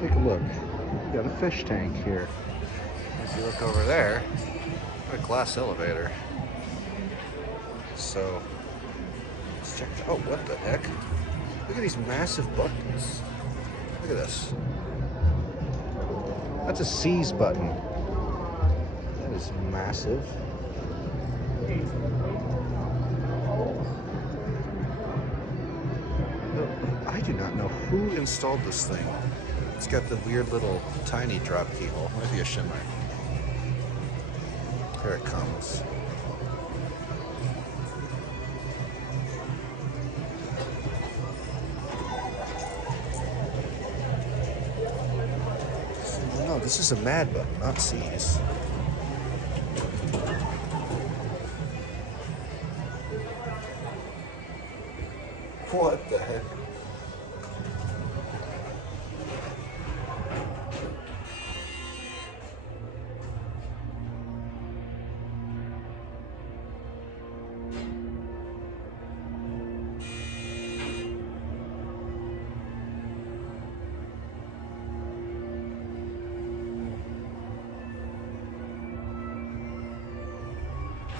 Take a look. We got a fish tank here. If you look over there, a glass elevator. So let's check. Oh, what the heck? Look at these massive buttons. Look at this. That's a seize button. That is massive. I do not know who installed this thing. It's got the weird little tiny drop keyhole. Might be a Schindler. Here it comes. No, this is a mad button, not seize. What the heck?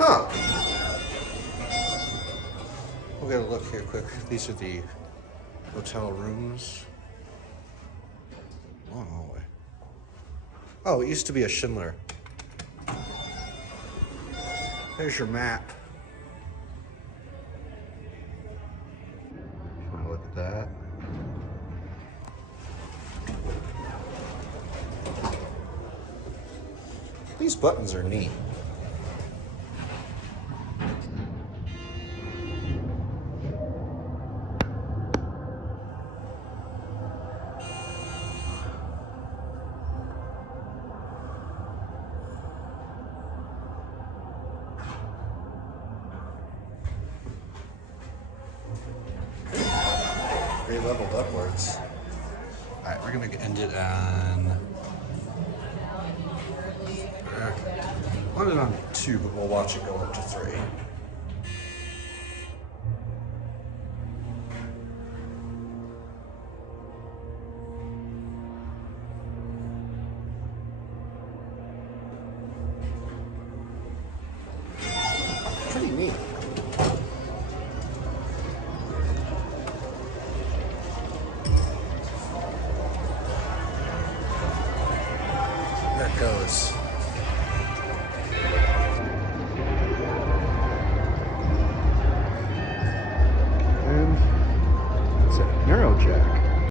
Huh. We'll get a look here quick. These are the hotel rooms. Long hallway. Oh, it used to be a Schindler. There's your map. Want to look at that? These buttons are neat. They leveled upwards. Alright, we're gonna end it on. Want it on 2, but we'll watch it go up to 3. Pretty neat. There it goes.